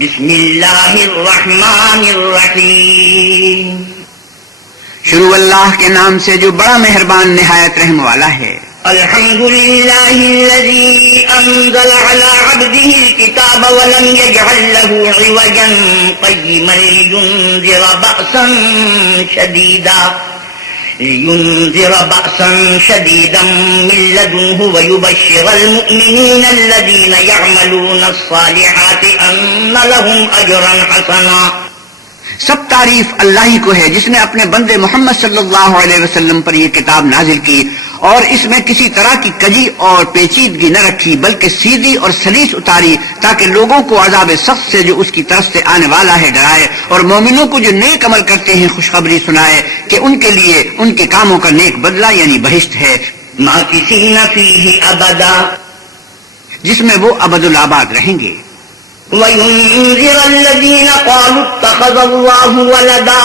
بسم اللہ الرحمن الرحیم. شروع اللہ کے نام سے جو بڑا مہربان نہایت رحم والا ہے. الحمد للہ الذی انزل علی عبده الكتاب ولم يجعل له عوجا قیما لينذر بأسا شديدا من لدنه ويبشر المؤمنين الذين يعملون الصالحات أن لهم أجرا حسنا. سب تعریف اللہ ہی کو ہے جس نے اپنے بندے محمد صلی اللہ علیہ وسلم پر یہ کتاب نازل کی اور اس میں کسی طرح کی کجی اور پیچیدگی نہ رکھی بلکہ سیدھی اور سلیس اتاری تاکہ لوگوں کو عذاب سخت سے جو اس کی طرف سے آنے والا ہے ڈرائے اور مومنوں کو جو نیک عمل کرتے ہیں خوشخبری سنائے کہ ان کے لیے ان کے کاموں کا نیک بدلہ یعنی بہشت ہے ماکثین فیہ ابدا جس میں وہ ابد الآباد رہیں گے. وَيُنذِرَ الَّذِينَ قَالُوا اتَّخَذَ اللَّهُ وَلَدًا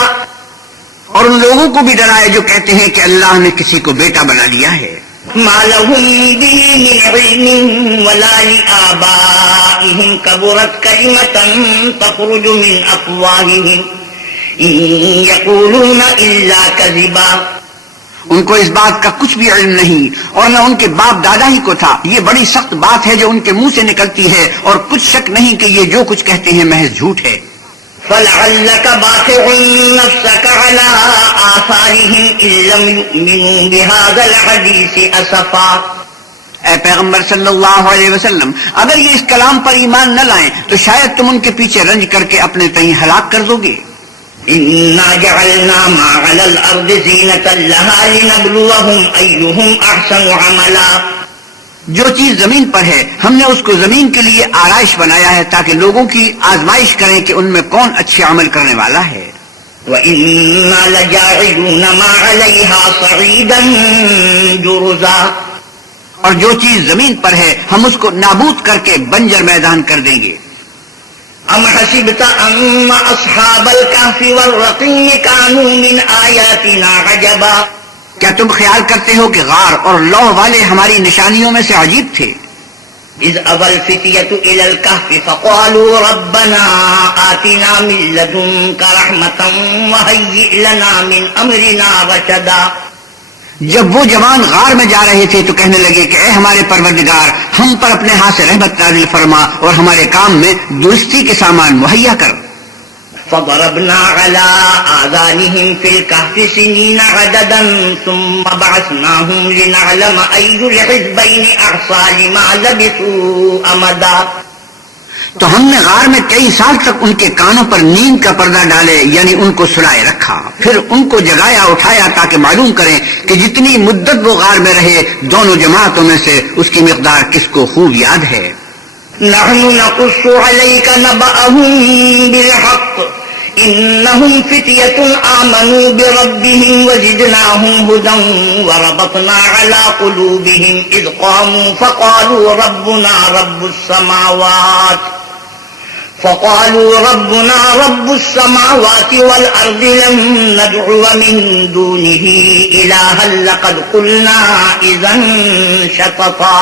اور ان لوگوں کو بھی ڈرائے جو کہتے ہیں کہ اللہ نے کسی کو بیٹا بنا لیا ہے. مَا لَهُم بِهِ مِنْ عِلْمٍ وَلَا لِآبَائِهِمْ كَبُرَتْ كَلِمَةً تَخْرُجُ مِنْ أَفْوَاهِهِمْ إِنْ يَقُولُونَ إِلَّا كَذِبًا. ان کو اس بات کا کچھ بھی علم نہیں اور نہ ان کے باپ دادا ہی کو تھا. یہ بڑی سخت بات ہے جو ان کے منہ سے نکلتی ہے اور کچھ شک نہیں کہ یہ جو کچھ کہتے ہیں محض جھوٹ ہے. فَلَعَلَّكَ بَاخِعٌ نَفْسَكَ عَلَىٰ آثَارِهِمْ إِن لَّمْ يُؤْمِنُوا بِهَٰذَا الْحَدِيثِ أَسَفًا. اے پیغمبر صلی اللہ علیہ وسلم اگر یہ اس کلام پر ایمان نہ لائیں تو شاید تم ان کے پیچھے رنج کر کے اپنے تئیں ہلاک کر دو گے. إِنَّا جَعَلْنَا مَا عَلَى الْأَرْضِ زِينَةً لَهَا لِنَبْلُوَهُمْ أَيُّهُمْ أَحْسَنُ عَمَلًا. جو چیز زمین پر ہے ہم نے اس کو زمین کے لیے آرائش بنایا ہے تاکہ لوگوں کی آزمائش کریں کہ ان میں کون اچھے عمل کرنے والا ہے. وَإِنَّا لَجَاعِلُونَ مَا عَلَيْهَا صَعِيدًا جُرُزًا. اور جو چیز زمین پر ہے ہم اس کو نابود کر کے بنجر میدان کر دیں گے. أَمْ حَسِبْتَ أَنَّ أَصْحَابَ الْكَهْفِ وَالرَّقِيمِ كَانُوا مِنْ آيَاتِنَا عَجَبًا. کیا تم خیال کرتے ہو کہ غار اور لوح والے ہماری نشانیوں میں سے عجیب تھے؟ إِذْ أَوَى الْفِتْيَةُ إِلَى الْكَهْفِ فَقَالُوا رَبَّنَا آتِنَا مِن لَّدُنكَ رَحْمَةً وَهَيِّئْ لَنَا مِنْ أَمْرِنَا رَشَدًا. جب وہ جوان غار میں جا رہے تھے تو کہنے لگے کہ اے ہمارے پروردگار ہم پر اپنے ہاتھ سے رحمت نازل فرما اور ہمارے کام میں درستی کے سامان مہیا کر. فضربنا على آذانهم في الكهف سنين عددا ثم بعثناهم لنعلم أي الحزبين أحصى لما لبثوا أمدا. تو ہم نے غار میں کئی سال تک ان کے کانوں پر نیند کا پردہ ڈالے یعنی ان کو سلائے رکھا پھر ان کو جگایا اٹھایا تاکہ معلوم کریں کہ جتنی مدت وہ غار میں رہے دونوں جماعتوں میں سے اس کی مقدار کس کو خوب یاد ہے. نحن نقص عليك نبأهم بالحق إنهم فتية آمنوا بربهم وزدناهم هدى وربطنا على قلوبهم إذ قاموا فقالوا ربنا رب السماوات والأرض لن ندعو من دونه إلها لقد قلنا إذا شططا.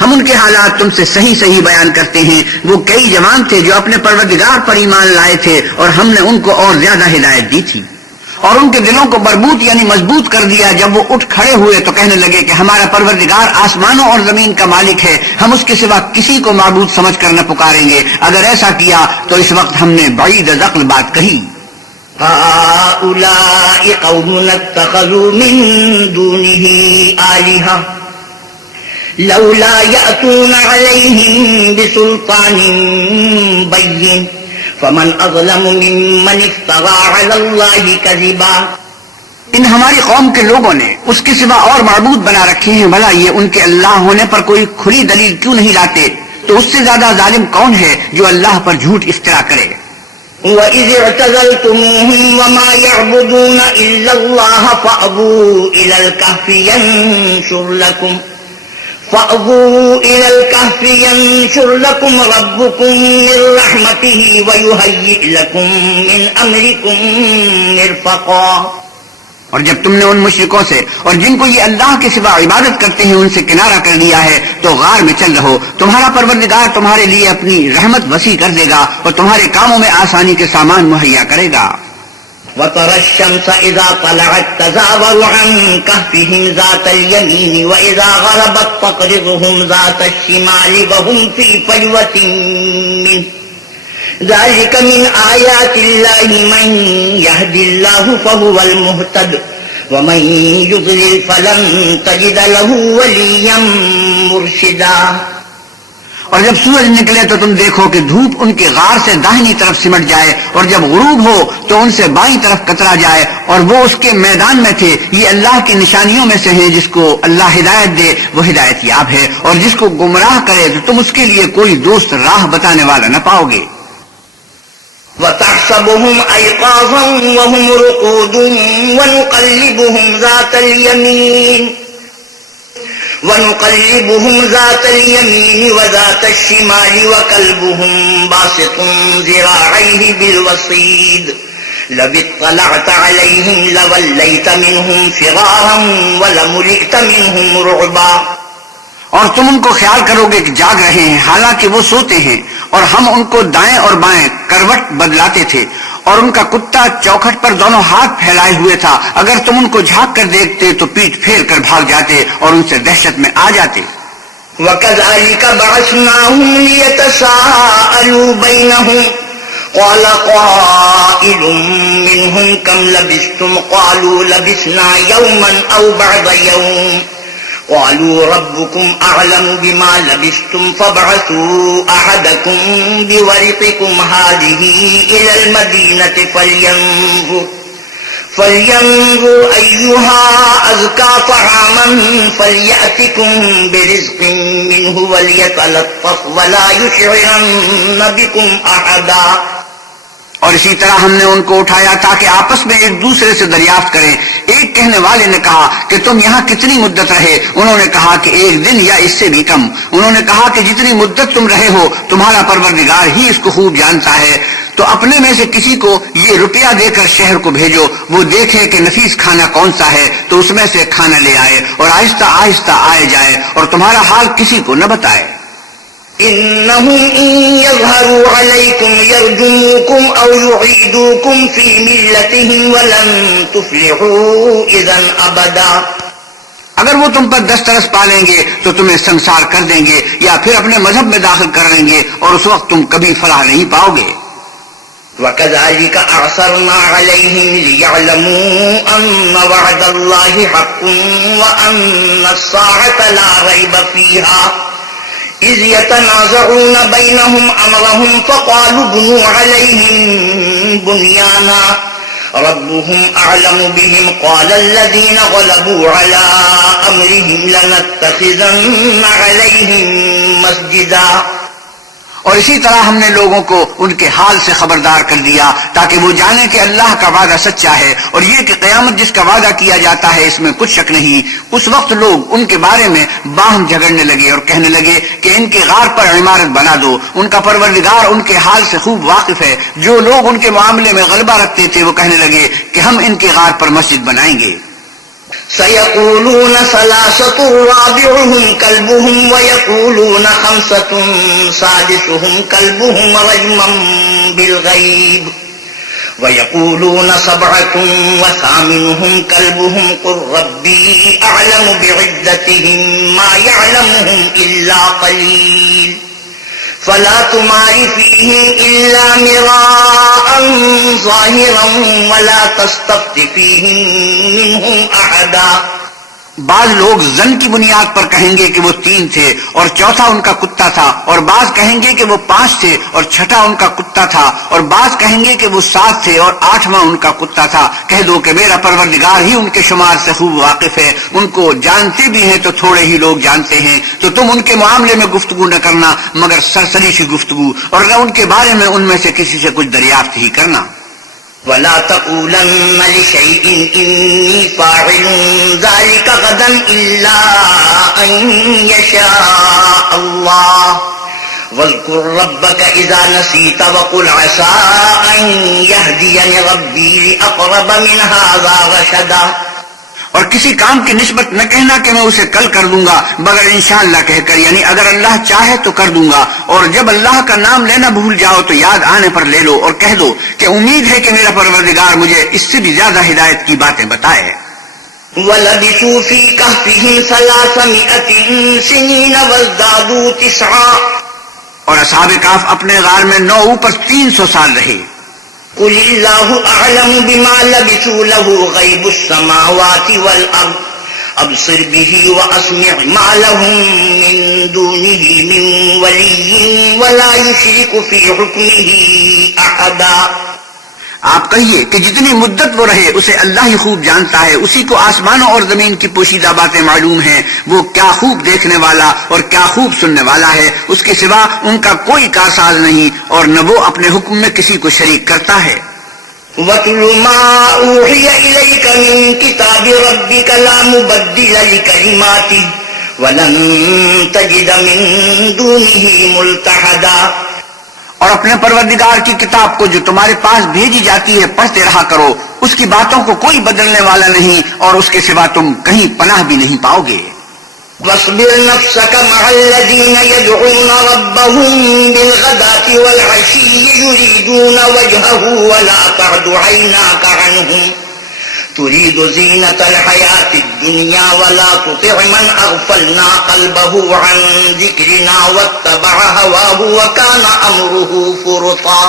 ہم ان کے حالات تم سے صحیح بیان کرتے ہیں. وہ کئی جوان تھے جو اپنے پروردگار پر ایمان لائے تھے اور ہم نے ان کو اور زیادہ ہدایت دی تھی اور ان کے دلوں کو مربوط یعنی مضبوط کر دیا. جب وہ اٹھ کھڑے ہوئے تو کہنے لگے کہ ہمارا پروردگار آسمانوں اور زمین کا مالک ہے ہم اس کے سوا کسی کو معبود سمجھ کر نہ پکاریں گے. اگر ایسا کیا تو اس وقت ہم نے بعید از عقل بات کہی. هؤلاء قوم اتخذوا من دونه آلهة لولا يأتون عليهم بسلطان بين فمن أظلم ممن افترى على الله كذبا. ان ہماری قوم کے لوگوں نے اس کے سوا اور معبود بنا رکھے ہیں بھلا یہ ان کے اللہ ہونے پر کوئی کھلی دلیل کیوں نہیں لاتے؟ تو اس سے زیادہ ظالم کون ہے جو اللہ پر جھوٹ افترا کرے. وَإِذِ اعْتَزَلْتُمُوهُمْ وَمَا يَعْبُدُونَ إِلَّا اللَّهَ فَأْوُوا إِلَى الْكَهْفِ يَنشُرْ لَكُمْ رَبُّكُمْ مِنْ رَحْمَتِهِ وَيُهَيِّئْ لَكُمْ مِنْ أَمْرِكُمْ مِرْفَقًا. اور جب تم نے ان مشرکوں سے اور جن کو یہ اللہ کے سوا عبادت کرتے ہیں ان سے کنارہ کر لیا ہے تو غار میں چل رہو، تمہارا پروردگار تمہارے لیے اپنی رحمت وسیع کر دے گا اور تمہارے کاموں میں آسانی کے سامان مہیا کرے گا۔ وَتَرَى الشَّمْسَ إِذَا طَلَعَتْ تَزَاوَرُ عَنْ كَهْفِهِمْ ذَاتَ الْيَمِينِ وَإِذَا غَرَبَتْ تَقْرِضُهُمْ ذَاتَ الشِّمَالِ وَهُمْ فِي فَجْوَةٍ مِّنْهُ ذلك من آيات الله من يهد الله فهو المهتد ومن يضلل فلن تجد له وليا مرشدا۔ اور جب سورج نکلے تو تم دیکھو کہ دھوپ ان کے غار سے داہنی طرف سمٹ جائے اور جب غروب ہو تو ان سے بائیں طرف کترا جائے اور وہ اس کے میدان میں تھے۔ یہ اللہ کی نشانیوں میں سے ہیں، جس کو اللہ ہدایت دے وہ ہدایت یاب ہے اور جس کو گمراہ کرے تو تم اس کے لیے کوئی دوست راہ بتانے والا نہ پاؤ گے۔ وتحسبهم أيقاظا وهم رقود ونقلبهم ذات اليمين وذات الشمال وكلبهم باسط ذراعيه بالوصيد لو اطلعت عليهم لوليت منهم فرارا ولملئت منهم رعبا۔ اور تم ان کو خیال کرو گے کہ جاگ رہے ہیں حالانکہ وہ سوتے ہیں، اور ہم ان کو دائیں اور بائیں کروٹ بدلاتے تھے، اور ان کا کتا چوکھٹ پر دونوں ہاتھ پھیلائے ہوئے تھا، اگر تم ان کو جھانک کر دیکھتے تو پیٹ پھیر کر بھاگ جاتے اور ان سے دہشت میں آ جاتے۔ وَكَذَلِكَ بَعَثْنَاهُمْ لِيَتَسَاءَلُوا بَيْنَهُمْ قَالَ قَائِلٌ مِّنْهُمْ كَمْ لَبِثْتُمْ قَالُوا لَبِثْنَا يَوْمًا أَوْ بَعْضَ يَوْمٍ قالوا ربكم أعلم بما لبثتم فابعثوا أحدكم بورقكم هذه إلى المدينة فلينظر أيها أزكى طعاما فليأتكم برزق منه وليتلطف ولا يشعرن بكم أحدا۔ اور اسی طرح ہم نے ان کو اٹھایا تاکہ آپس میں ایک دوسرے سے دریافت کریں۔ ایک کہنے والے نے کہا کہ تم یہاں کتنی مدت رہے؟ انہوں نے کہا کہ ایک دن یا اس سے بھی کم۔ انہوں نے کہا کہ جتنی مدت تم رہے ہو تمہارا پروردگار ہی اس کو خوب جانتا ہے، تو اپنے میں سے کسی کو یہ روپیہ دے کر شہر کو بھیجو، وہ دیکھے کہ نفیس کھانا کون سا ہے تو اس میں سے کھانا لے آئے اور آہستہ آہستہ آئے جائے اور تمہارا حال کسی کو نہ بتائے۔ إنهم إن يظهروا عليكم يرجموكم أو يعيدوكم في ملتهم ولن تفلحوا إذا أبدا۔ اگر وہ تم پر دسترس پالیں گے تو تمہیں سنسار کر دیں گے یا پھر اپنے مذہب میں داخل کر لیں گے اور اس وقت تم کبھی فلاح نہیں پاؤ گے۔ وَكَذَلِكَ أَعْثَرْنَا عَلَيْهِمْ لِيَعْلَمُوا أَنَّ وَعْدَ اللَّهِ حَقٌّ وَأَنَّ السَّاعَةَ لَا رَيْبَ فِيهَا إِذْ يَتَنَازَعُونَ بَيْنَهُمْ أَمْرَهُمْ فَقَالُوا ابْنُوا عَلَيْهِمْ بُنْيَانًا رَبُّهُمْ أَعْلَمُ بِهِمْ قَالَ الَّذِينَ غَلَبُوا عَلَىٰ أَمْرِهِمْ لَنَتَّخِذَنَّ عَلَيْهِمْ مَسْجِدًا۔ اور اسی طرح ہم نے لوگوں کو ان کے حال سے خبردار کر دیا تاکہ وہ جانیں کہ اللہ کا وعدہ سچا ہے اور یہ کہ قیامت جس کا وعدہ کیا جاتا ہے اس میں کچھ شک نہیں۔ اس وقت لوگ ان کے بارے میں باہم جھگڑنے لگے اور کہنے لگے کہ ان کے غار پر عمارت بنا دو۔ ان کا پروردگار ان کے حال سے خوب واقف ہے۔ جو لوگ ان کے معاملے میں غلبہ رکھتے تھے وہ کہنے لگے کہ ہم ان کے غار پر مسجد بنائیں گے۔ سيقولون ثلاثة رابعهم كلبهم ويقولون خمسة سادسهم كلبهم رجما بالغيب ويقولون سبعة وثامنهم كلبهم قل ربي أعلم بعدتهم ما يعلمهم إلا قليل فلا تمار فيهم إلا مراء ظاهرا ولا تستفت فيهم منهم أحدا۔ بعض لوگ زن کی بنیاد پر کہیں گے کہ وہ 3 تھے اور چوتھا ان کا کتا تھا، اور بعض کہیں گے کہ وہ 5 تھے اور چھٹا ان کا کتا تھا، اور بعض کہیں گے کہ وہ 7 تھے اور 8واں ان کا کتا تھا۔ کہہ دو کہ میرا پروردگار ہی ان کے شمار سے خوب واقف ہے، ان کو جانتے بھی ہیں تو تھوڑے ہی لوگ جانتے ہیں۔ تو تم ان کے معاملے میں گفتگو نہ کرنا مگر سرسری سی گفتگو، اور نہ ان کے بارے میں ان میں سے کسی سے کچھ دریافت ہی کرنا۔ ولا تقولن لشيء إني فاعل ذلك غدا إلا أن يشاء الله واذكر ربك إذا نسيت وقل عسى أن يهديني ربي لأقرب من هذا رشدا. اور کسی کام کی نسبت نہ کہنا کہ میں اسے کل کر دوں گا مگر انشاءاللہ کہہ کر، یعنی اگر اللہ چاہے تو کر دوں گا. اور جب اللہ کا نام لینا بھول جاؤ تو یاد آنے پر لے لو اور کہہ دو کہ امید ہے کہ میرا پروردگار مجھے اس سے بھی زیادہ ہدایت کی باتیں بتائے. وَلَبِثُوا فِي كَهْفِهِمْ 300 سِنِينَ وَازْدَادُوا 9. اور اصحاب کہف اپنے غار میں 9 اوپر 300 سال رہے. قل الله أعلم بما لبثوا له غيب السماوات والأرض أبصر به وأسمع ما لهم من دونه من ولي ولا يشرك في حكمه أحدا. آپ کہیے کہ جتنی مدت وہ رہے اسے اللہ ہی خوب جانتا ہے، اسی کو آسمانوں اور زمین کی پوشیدہ باتیں معلوم ہیں. وہ کیا خوب دیکھنے والا اور کیا خوب سننے والا ہے، اس کے سوا ان کا کوئی کارساز نہیں اور نہ وہ اپنے حکم میں کسی کو شریک کرتا ہے. وَاتْلُ مَا أُوحِيَ إِلَيْكَ مِن كِتَابِ رَبِّكَ لَا مُبَدِّلَ لِكَلِمَاتِهِ وَلَن تَجِدَ مِن دُونِهِ مُلْتَحَدًا. اور اپنے پروردگار کی کتاب کو جو تمہارے پاس بھیجی جاتی ہے پڑھتے رہا کرو، اس کی باتوں کو کوئی بدلنے والا نہیں اور اس کے سوا تم کہیں پناہ بھی نہیں پاؤ گے. واصبر نفسك مع الذين يدعون ربهم بالغداة والعشي يريدون وجهه ولا تعد عيناك عنهم تريد زينة الحياة الدنيا ولا تطع من أغفلنا قلبه عن ذكرنا واتبع هواه وكان أمره فرطا.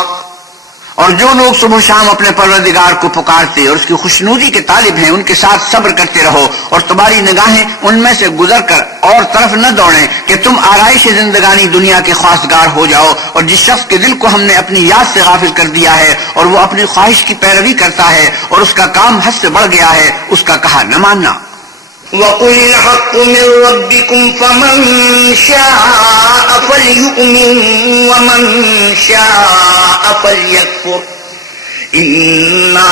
اور جو لوگ صبح شام اپنے پروردگار کو پکارتے اور اس کی خوشنودی کے طالب ہیں ان کے ساتھ صبر کرتے رہو، اور تمہاری نگاہیں ان میں سے گزر کر اور طرف نہ دوڑیں کہ تم آرائش زندگانی دنیا کے خواستگار ہو جاؤ. اور جس شخص کے دل کو ہم نے اپنی یاد سے غافل کر دیا ہے اور وہ اپنی خواہش کی پیروی کرتا ہے اور اس کا کام حد سے بڑھ گیا ہے، اس کا کہا نہ ماننا. وَقُلِ الْحَقُّ مِنْ رَبِّكُمْ فَمَنْ شَاءَ فَلْيُؤْمِنْ وَمَنْ شَاءَ فَلْيَكْفُرْ إِنَّا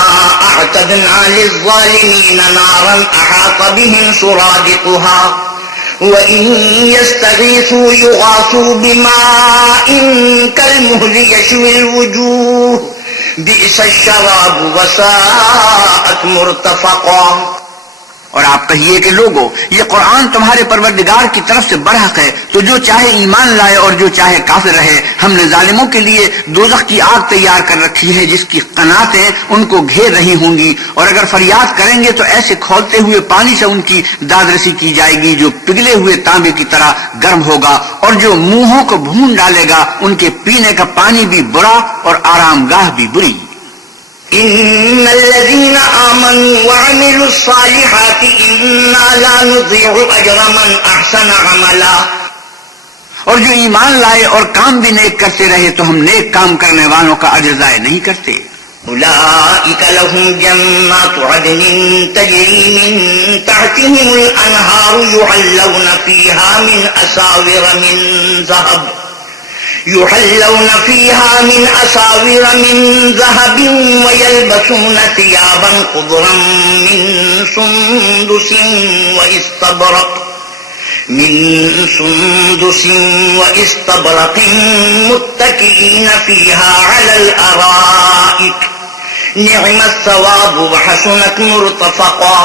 أَعْتَدْنَا لِلظَّالِمِينَ نَارًا أَحَاطَ بِهِمْ سُرَادِقُهَا وَإِنْ يَسْتَغِيثُوا يُغَاثُوا بِمَاءٍ كَالْمُهْلِ يَشْوِي الْوُجُوهَ بِئْسَ الشَّرَابُ وَسَاءَتْ مُرْتَفَقًا. اور آپ کہیے کہ لوگو یہ قرآن تمہارے پروردگار کی طرف سے برحق ہے، تو جو چاہے ایمان لائے اور جو چاہے کافر رہے. ہم نے ظالموں کے لیے دوزخ کی آگ تیار کر رکھی ہے جس کی قناتیں ان کو گھیر رہی ہوں گی، اور اگر فریاد کریں گے تو ایسے کھولتے ہوئے پانی سے ان کی داد رسی کی جائے گی جو پگھلے ہوئے تانبے کی طرح گرم ہوگا، اور جو منہوں کو بھون ڈالے گا ان کے پینے کا پانی بھی برا اور آرام گاہ بھی بری. إن الذين آمنوا وعملوا الصالحات إنا لا نضيع أجر من أحسن عملا. اور جو ایمان لائے اور کام بھی نیک کرتے رہے تو ہم نیک کام کرنے والوں کا اجر ضائع نہیں کرتے. أولئك لهم جنات عدن تجري من تحتهم الأنهار يحلون فيها من أساور من ذهب ويلبسون ثيابا خضرا من سندس واستبرق متكئين فيها على الأرائك نعم الثواب وحسنت مرتفقا.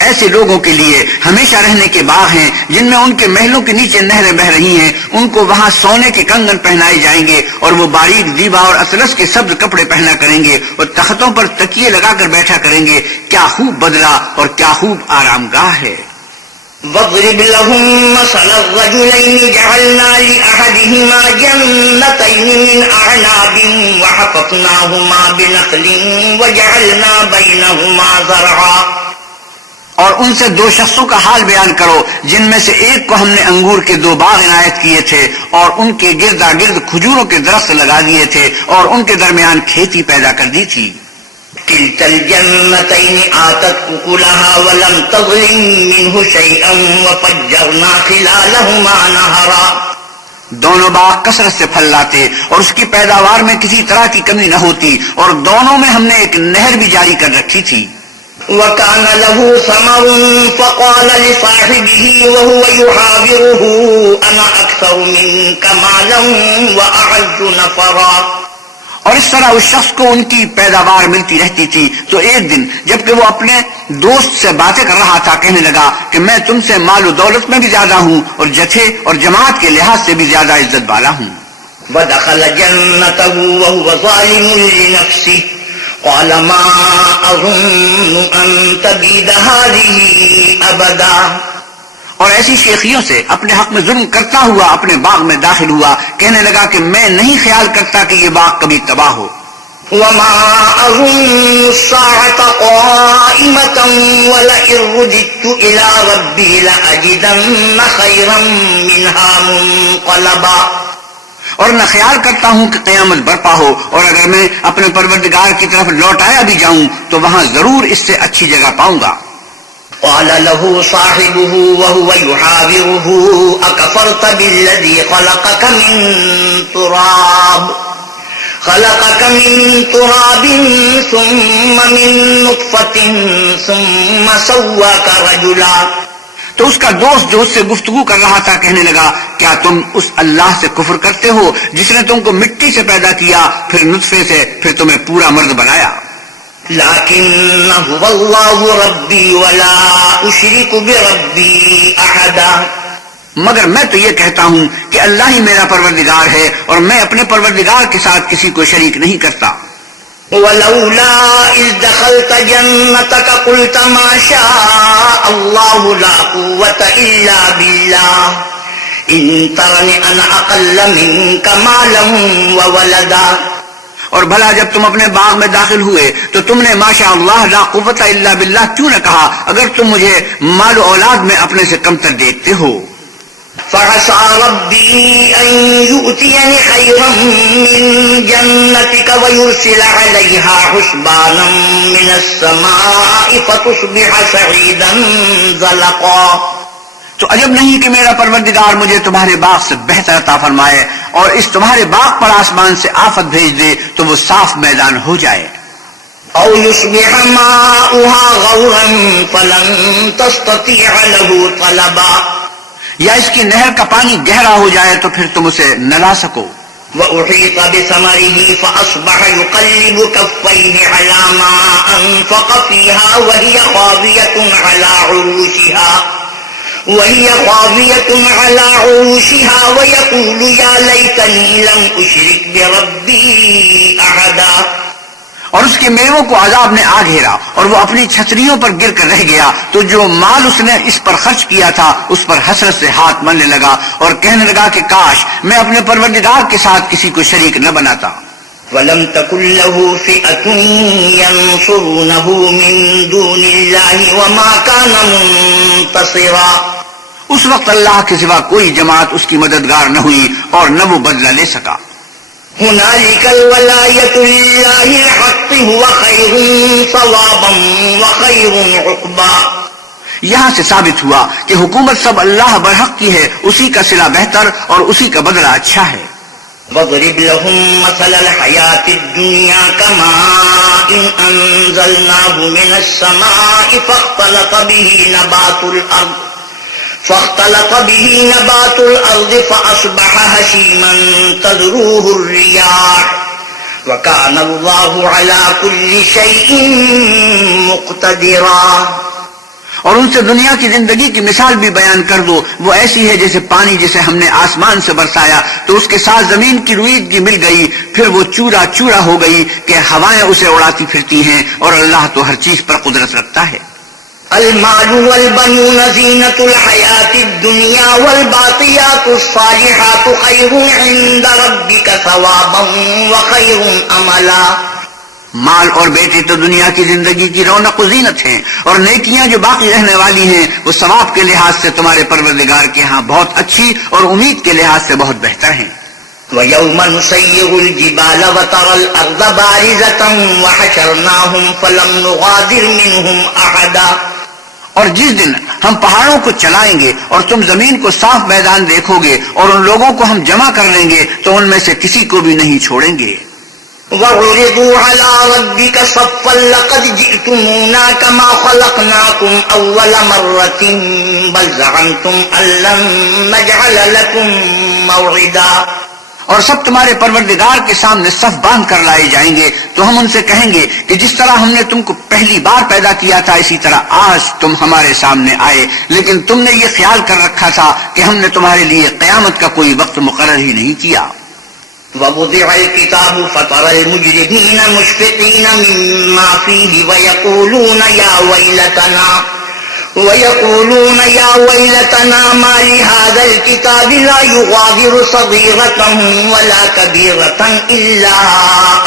ایسے لوگوں کے لیے ہمیشہ رہنے کے باغ ہیں جن میں ان کے محلوں کے نیچے نہریں بہ رہی ہیں. ان کو وہاں سونے کے کنگن پہنائے جائیں گے اور وہ باریک دیبا اور اطلس کے سبز کپڑے پہنا کریں گے اور تختوں پر تکیے لگا کر بیٹھا کریں گے. کیا خوب بدلہ اور کیا خوب آرام گاہ ہے. واضرب لهم مثل الرجلين جعلنا لأحدهما جنتين من أعناب وحفظناهما بنخل وجعلنا بينهما زرعا. اور ان سے دو شخصوں کا حال بیان کرو جن میں سے ایک کو ہم نے انگور کے 2 باغ عنایت کیے تھے اور ان کے گردا گرد کھجوروں کے درخت لگا دیے تھے اور ان کے درمیان کھیتی پیدا کر دی تھی. كلتا الجنتين آتت أكلها ولم تظلم منه شيئا وفجرنا خلالهما نهرا. دونوں باغ کثرت سے پھل لاتے اور اس کی پیداوار میں کسی طرح کی کمی نہ ہوتی، اور دونوں میں ہم نے ایک نہر بھی جاری کر رکھی تھی. وكان له ثمر فقال لصاحبه وهو يحاوره أنا أكثر منك مالا وأعز نفرا. اور اس طرح اس شخص کو ان کی پیداوار ملتی رہتی تھی. تو ایک دن جبکہ وہ اپنے دوست سے باتیں کر رہا تھا کہنے لگا کہ میں تم سے مال و دولت میں بھی زیادہ ہوں اور جتھے اور جماعت کے لحاظ سے بھی زیادہ عزت والا ہوں. ودخل جنته وهو ظالم لنفسه قال ما أظن أن تبيد هذه أبدا. اور ایسی شیخیوں سے اپنے حق میں ظلم کرتا ہوا اپنے باغ میں داخل ہوا کہنے لگا کہ میں نہیں خیال کرتا کہ یہ باغ کبھی تباہ ہو. وما أظن الساعة قائمة ولئن رددت إلى ربي لأجدن خيرا منها منقلبا. اور نہ خیال کرتا ہوں کہ قیامت برپا ہو اور اگر میں اپنے پروردگار کی طرف لوٹ آیا بھی جاؤں تو وہاں ضرور اس سے اچھی جگہ پاؤں گا. قال له صاحبه وهو يحاوره أكفرت بالذي خلقك من تراب ثم من نطفة ثم سواك رجلا. تو اس کا دوست جو اس سے گفتگو کر رہا تھا کہنے لگا کیا تم اس اللہ سے کفر کرتے ہو جس نے تم کو مٹی سے پیدا کیا پھر نطفے سے پھر تمہیں پورا مرد بنایا. لكن هو الله ربي ولا أشرك بربي أحدا. مگر میں تو یہ کہتا ہوں کہ اللہ ہی میرا پروردگار ہے اور میں اپنے پروردگار کے ساتھ کسی کو شریک نہیں کرتا. ولولا إذ دخلت جنتك قلت ما شاء الله لا قوة إلا بالله إن ترني أنا أقل منك مالا وولدا. اور بھلا جب تم اپنے باغ میں داخل ہوئے تو تم نے ماشاء اللہ لا قوت الا باللہ کیوں نہ کہا اگر تم مجھے مال و اولاد میں اپنے سے کمتر دیکھتے ہو. فعسى ربي أن يؤتيني خيرا من جنتك ويرسل عليها حسبانا من السماء فتصبح سعيدا زلقا. تو عجب نہیں کہ میرا پروردگار مجھے تمہارے باغ سے بہتر عطا فرمائے اور اس تمہارے باغ پر آسمان سے آفت بھیج دے تو وہ صاف میدان ہو جائے. أو يصبح ماؤها غورا فلن تستطيع له طلبا. یا اس کی نہر کا پانی گہرا ہو جائے تو پھر تم اسے نہ لا سکو. وأحيط بثمره فأصبح يقلب كفيه على ما أنفق فيها وهي خاوية على عروشها ويقول يا ليتني لم أشرك بربي أحدا. اور اس کے میووں کو عذاب نے آ گھیرا اور وہ اپنی چھتریوں پر گر کر رہ گیا تو جو مال اس نے اس پر خرچ کیا تھا اس پر حسرت سے ہاتھ ملنے لگا اور کہنے لگا کہ کاش میں اپنے پروردگار کے ساتھ کسی کو شریک نہ بناتا. وَلَمْ تَكُنْ لَهُ فِئَةٌ يَنْصُرُونَهُ مِنْ دُونِ اللَّهِ وَمَا كَانَ مُنْتَصِرًا. اس وقت اللہ کے سوا کوئی جماعت اس کی مددگار نہ ہوئی اور نہ وہ بدلہ لے سکا. هنالك الولاية لله الحق هو خير ثوابا وخير عقبا. یہاں سے ثابت ہوا کہ حکومت سب اللہ برحق کی ہے اسی کا صلہ بہتر اور اسی کا بدلہ اچھا ہے. واضرب لهم مثل الحياة الدنيا كماء أنزلناه من السماء فاختلط به نبات الأرض فأصبح هشيما تذروه الرياح وكان الله على كل شيء مقتدرا. اور ان سے دنیا کی زندگی کی مثال بھی بیان کر دو. وہ ایسی ہے جیسے پانی جسے ہم نے آسمان سے برسایا تو اس کے ساتھ زمین کی روئیدگی مل گئی پھر وہ چورا چورا ہو گئی کہ ہوائیں اسے اڑاتی پھرتی ہیں اور اللہ تو ہر چیز پر قدرت رکھتا ہے. المال والبنون زینة الحیاة الدنیا والباقیات الصالحات خیر عند ربک ثوابا وخیر عملا. مال اور بیٹے تو دنیا کی زندگی کی رونق و زینت ہیں اور نیکیاں جو باقی رہنے والی ہیں وہ ثواب کے لحاظ سے تمہارے پروردگار کے ہاں بہت اچھی اور امید کے لحاظ سے بہت بہتر ہیں. وَيَوْمَ نُسَيِّرُ الْجِبَالَ وَتَرَى الْأَرْضَ بَارِزَةً وَحَشَرْنَاهُمْ فَلَمْ نُغَادِرْ مِنْهُمْ أَحَدًا. اور جس دن ہم پہاڑوں کو چلائیں گے اور تم زمین کو صاف میدان دیکھو گے اور ان لوگوں کو ہم جمع کر لیں گے تو ان میں سے کسی کو بھی نہیں چھوڑیں گے. وَعُرِضُوا عَلَى رَبِّكَ صَفًّا لَقَدْ جِئْتُمُونَا كَمَا خَلَقْنَاكُمْ أَوَّلَ مَرَّةٍ بَلْ زَعَمْتُمْ أَن لَّن نَّجْعَلَ لَكُم مَّوْعِدًا۔ اور سب تمہارے پروردگار کے سامنے صف باندھ کر لائے جائیں گے تو ہم ان سے کہیں گے کہ جس طرح ہم نے تم کو پہلی بار پیدا کیا تھا اسی طرح آج تم ہمارے سامنے آئے، لیکن تم نے یہ خیال کر رکھا تھا کہ ہم نے تمہارے لیے قیامت کا کوئی وقت مقرر ہی نہیں کیا۔ وَوُضِعَ الْكِتَابُ فَتَرَى الْمُجْرِمِينَ مُشْفِقِينَ مِمَّا فِيهِ وَيَقُولُونَ يَا وَيْلَتَنَا مَا لِهَذَا الْكِتَابِ لَا يُغَادِرُ صَغِيرَةً وَلَا كَبِيرَةً إِلَّا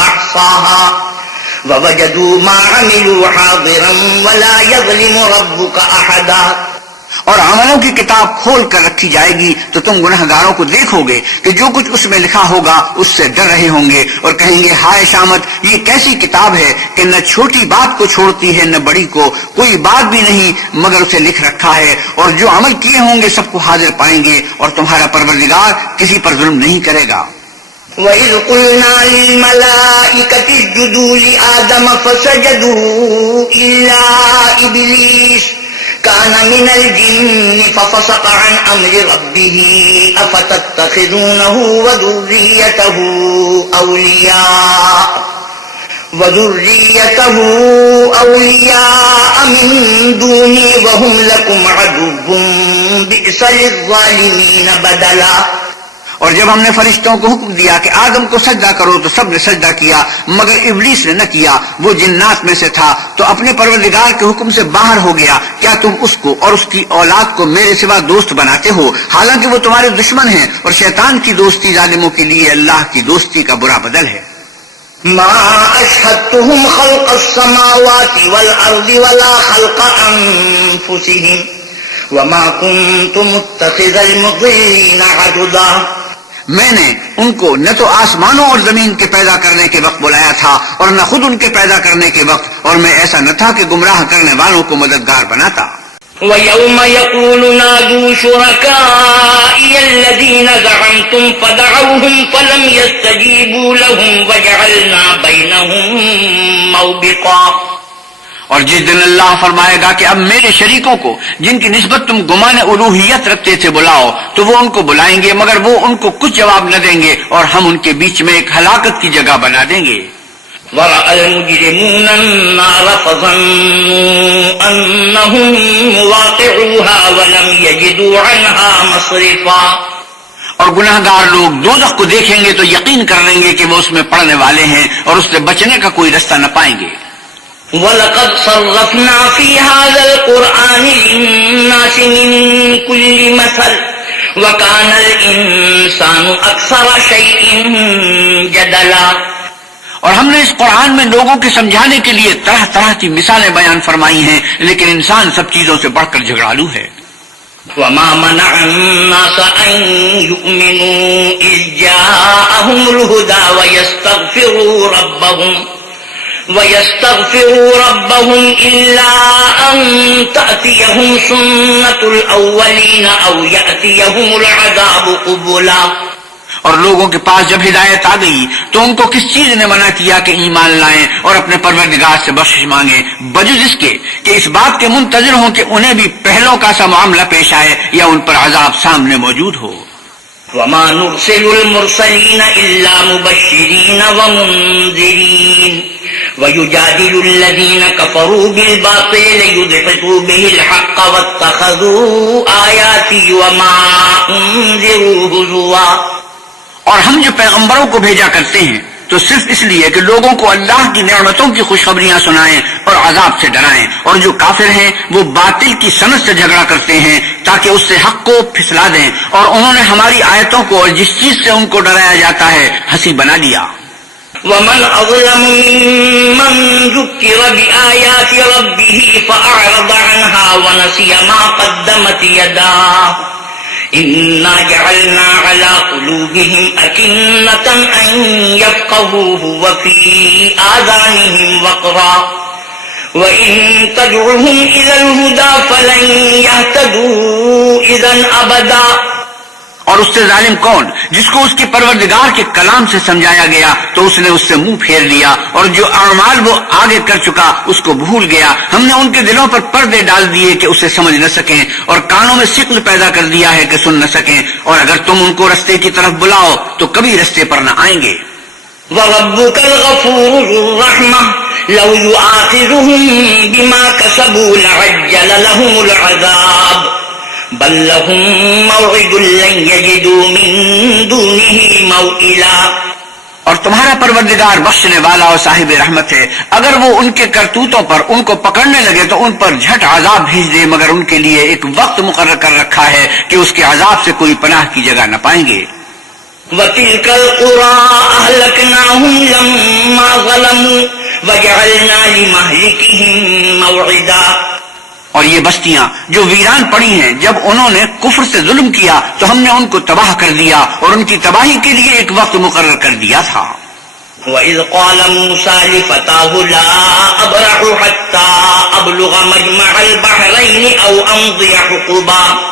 أَحْصَاهَا وَوَجَدُوا مَا عَمِلُوا حَاضِرًا وَلَا يَظْلِمُ رَبُّكَ أَحَدًا۔ اور عملوں کی کتاب کھول کر رکھی جائے گی تو تم گنہگاروں کو دیکھو گے کہ جو کچھ اس میں لکھا ہوگا اس سے ڈر رہے ہوں گے اور کہیں گے ہائے شامت، یہ کیسی کتاب ہے کہ نہ چھوٹی بات کو چھوڑتی ہے نہ بڑی کو، کوئی بات بھی نہیں مگر اسے لکھ رکھا ہے، اور جو عمل کیے ہوں گے سب کو حاضر پائیں گے، اور تمہارا پروردگار کسی پر ظلم نہیں کرے گا۔ وَإِذْ قُلْنَا لِلْمَلَائِكَةِ اسْجُدُوا لِآدَمَ فَسَجَدُوا إِلَّا إِبْلِيسَ كَانَ مِنَ الْجِنِّ فَفَسَقَ عَنْ أَمْرِ رَبِّهِ أَفَتَتَّخِذُونَهُ وَذُرِّيَّتَهُ أَوْلِيَاءَ مِن دُونِي وَهُمْ لَكُمْ عَدُوٌّ بِئْسَ لِلظَّالِمِينَ بَدَلًا۔ اور جب ہم نے فرشتوں کو حکم دیا کہ آدم کو سجدہ کرو تو سب نے سجدہ کیا مگر ابلیس نے نہ کیا، وہ جنات میں سے تھا تو اپنے پروردگار کے حکم سے باہر ہو گیا۔ کیا تم اس کو اور اس کی اولاد کو میرے سوا دوست بناتے ہو، حالانکہ وہ تمہارے دشمن ہیں، اور شیطان کی دوستی ظالموں کے لیے اللہ کی دوستی کا برا بدل ہے۔ ما أشهدتهم خلق السماوات والأرض ولا خلق أنفسهم وما كنت متخذ المضلين عضدا۔ میں نے ان کو نہ تو آسمانوں اور زمین کے پیدا کرنے کے وقت بلایا تھا اور نہ خود ان کے پیدا کرنے کے وقت، اور میں ایسا نہ تھا کہ گمراہ کرنے والوں کو مددگار بناتا۔ وَيَوْمَ يَقُولُ نَادُوا شُرَكَائِيَ الَّذِينَ زَعَمْتُمْ فَدَعَوْهُمْ فَلَمْ يَسْتَجِيبُوا لَهُمْ وَجَعَلْنَا بَيْنَهُمْ مَوْبِقًا۔ اور جس دن اللہ فرمائے گا کہ اب میرے شریکوں کو جن کی نسبت تم گمان الوہیت رکھتے تھے بلاؤ، تو وہ ان کو بلائیں گے مگر وہ ان کو کچھ جواب نہ دیں گے، اور ہم ان کے بیچ میں ایک ہلاکت کی جگہ بنا دیں گے۔ وَرَأَى الْمُجْرِمُونَ النَّارَ فَظَنُّوا أَنَّهُمْ مُوَاقِعُوهَا وَلَمْ يَجِدُوا عَنْهَا مَصْرِفًا۔ اور گناہگار لوگ دوزخ کو دیکھیں گے تو یقین کر لیں گے کہ وہ اس میں پڑنے والے ہیں اور اس سے بچنے کا کوئی رستہ نہ پائیں گے۔ وَلَقَدْ صَرَّفْنَا فِي هَذَا الْقُرْآنِ لِلنَّاسِ مِنْ كُلِّ مَثَلٍ وَكَانَ الْإِنسَانُ أَكْثَرَ شَيْءٍ جَدَلًا۔ اور ہم نے اس قرآن میں لوگوں کے سمجھانے کے لیے طرح طرح کی مثالیں بیان فرمائی ہیں، لیکن انسان سب چیزوں سے بڑھ کر جھگڑالو ہے۔ وَمَا مَنَعَ النَّاسَ أَن يُؤْمِنُوا إِذْ جَاءَهُمُ الْهُدَى وَيَسْتَغْفِرُوا رَبَّهُمْ إِلَّا أَن تَأْتِيَهُمْ سُنَّةُ الْأَوَّلِينَ أَوْ يَأْتِيَهُمُ الْعَذَابُ قُبُلًا۔ اور لوگوں کے پاس جب ہدایت آ گئی تو ان کو کس چیز نے منع کیا کہ ایمان لائیں اور اپنے پروردگار سے بخشش مانگیں، بجز اس کے کہ اس بات کے منتظر ہوں کہ انہیں بھی پہلوں کا سا معاملہ پیش آئے یا ان پر عذاب سامنے موجود ہو۔ وَمَا نُرْسِلُ الْمُرْسَلِينَ إِلَّا مُبَشِّرِينَ وَمُنذِرِينَ وَيُجَادِلُ الَّذِينَ كَفَرُوا بِالْبَاطِلِ لِيُدْحِضُوا بِهِ الْحَقَّ وَاتَّخَذُوا آيَاتِي وَمَا أُنذِرُوا هُزُوًا۔ اور ہم جو پیغمبروں کو بھیجا کرتے ہیں تو صرف اس لیے کہ لوگوں کو اللہ کی نعمتوں کی خوشخبریاں سنائیں اور عذاب سے ڈرائیں، اور جو کافر ہیں وہ باطل کی صنعت سے جھگڑا کرتے ہیں تاکہ اس سے حق کو پھسلا دیں، اور انہوں نے ہماری آیتوں کو اور جس چیز سے ان کو ڈرایا جاتا ہے ہنسی بنا لیا۔ وَمَنْ أَظْلَمُ مِمَّنْ ذُكِّرَ بِآيَاتِ رَبِّهِ فَأَعْرَضَ عَنْهَا وَنَسِيَ مَا قَدَّمَتْ يَدَاهُ إِنَّا جَعَلْنَا عَلَى قُلُوبِهِمْ أَكِنَّةً أَن يَفْقَهُوهُ وَفِي آذَانِهِمْ وَقْرًا وَإِن تَدْعُهُمْ إِلَى الْهُدَى فَلَن يَهْتَدُوا إِذًا أَبَدًا۔ اور اس سے ظالم کون؟ جس کو اس کے پروردگار کے کلام سے سمجھایا گیا تو اس نے اس سے منہ پھیر لیا، اور جو اعمال وہ آگے کر چکا اس کو بھول گیا۔ ہم نے ان کے دلوں پر پردے ڈال دیے کہ اسے سمجھ نہ سکیں، اور کانوں میں ثقل پیدا کر دیا ہے کہ سن نہ سکیں، اور اگر تم ان کو رستے کی طرف بلاؤ تو کبھی رستے پر نہ آئیں گے۔ وَرَبُّكَ الْغَفُورُ ذُو الرَّحْمَةِ لَوْ يُؤَاخِذُهُم بِمَا كَسَبُوا لَعَجَّلَ لَهُمُ الْعَذَابَ بَل لَّهُم مَّوْعِدٌ لَّن يَجِدُوا مِن دُونِهِ مَوْئِلًا۔ اور تمہارا پروردگار بخشنے والا اور صاحب رحمت ہے، اگر وہ ان کے کرتوتوں پر ان کو پکڑنے لگے تو ان پر جھٹ عذاب بھیج دے، مگر ان کے لیے ایک وقت مقرر کر رکھا ہے کہ اس کے عذاب سے کوئی پناہ کی جگہ نہ پائیں گے۔ وَتِلْكَ الْقُرَىٰ أَهْلَكْنَاهُمْ لَمَّا ظَلَمُوا وَجَعَلْنَا لِمَهْلِكِهِم مَّوْعِدًا۔ اور یہ بستیاں جو ویران پڑی ہیں، جب انہوں نے کفر سے ظلم کیا تو ہم نے ان کو تباہ کر دیا اور ان کی تباہی کے لیے ایک وقت مقرر کر دیا تھا۔ وَإِذْ قَالَ مُوسَىٰ لِفَتَاهُ لَا أَبْرَحُ حَتَّىٰ أَبْلُغَ مَجْمَعَ الْبَحْرَيْنِ أَوْ أَمْضِيَ حُقُبًا۔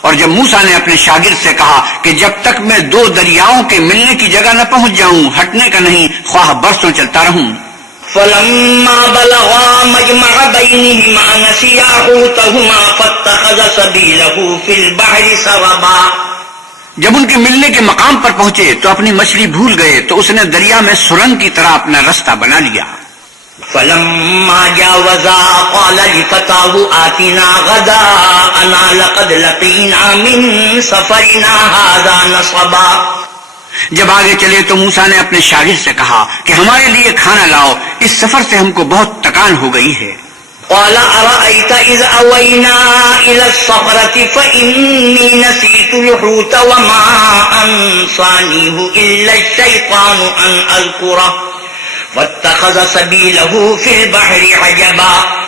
اور جب موسیٰ نے اپنے شاگرد سے کہا کہ جب تک میں دو دریاؤں کے ملنے کی جگہ نہ پہنچ جاؤں، ہٹنے کا نہیں، خواہ برسوں چلتا رہوں۔ فَلَمَّا بَلَغَا مَجْمَعَ بَيْنِهِمَا نَسِيَا حُوتَهُمَا فَاتَّخَذَ سَبِيلَهُ فِي الْبَحْرِ سَرَبًا۔ جب ان کے ملنے کے مقام پر پہنچے تو اپنی مچھلی بھول گئے تو اس نے دریا میں سرنگ کی طرح اپنا رستہ بنا لیا۔ فَلَمَّا جَاوَزَا قَالَ لِفَتَاهُ آتِنَا غَدَاءَنَا لَقَدْ لَقِينَا مِن سَفَرِنَا هَٰذَا نَصَبًا۔ جب آگے چلے تو موسیٰ نے اپنے شاگرد سے کہا کہ ہمارے لیے کھانا لاؤ، اس سفر سے ہم کو بہت تکان ہو گئی ہے۔ قَالَ أَرَأَيْتَ إِذْ أَوَيْنَا إِلَى الصَّخْرَةِ فَإِنِّي نَسِيتُ الْحُوتَ وَمَا أَنسَانِيهُ إِلَّا الشَّيْطَانُ أَنْ أَذْكُرَهُ وَاتَّخَذَ سَبِيلَهُ فِي الْبَحْرِ عَجَبًا۔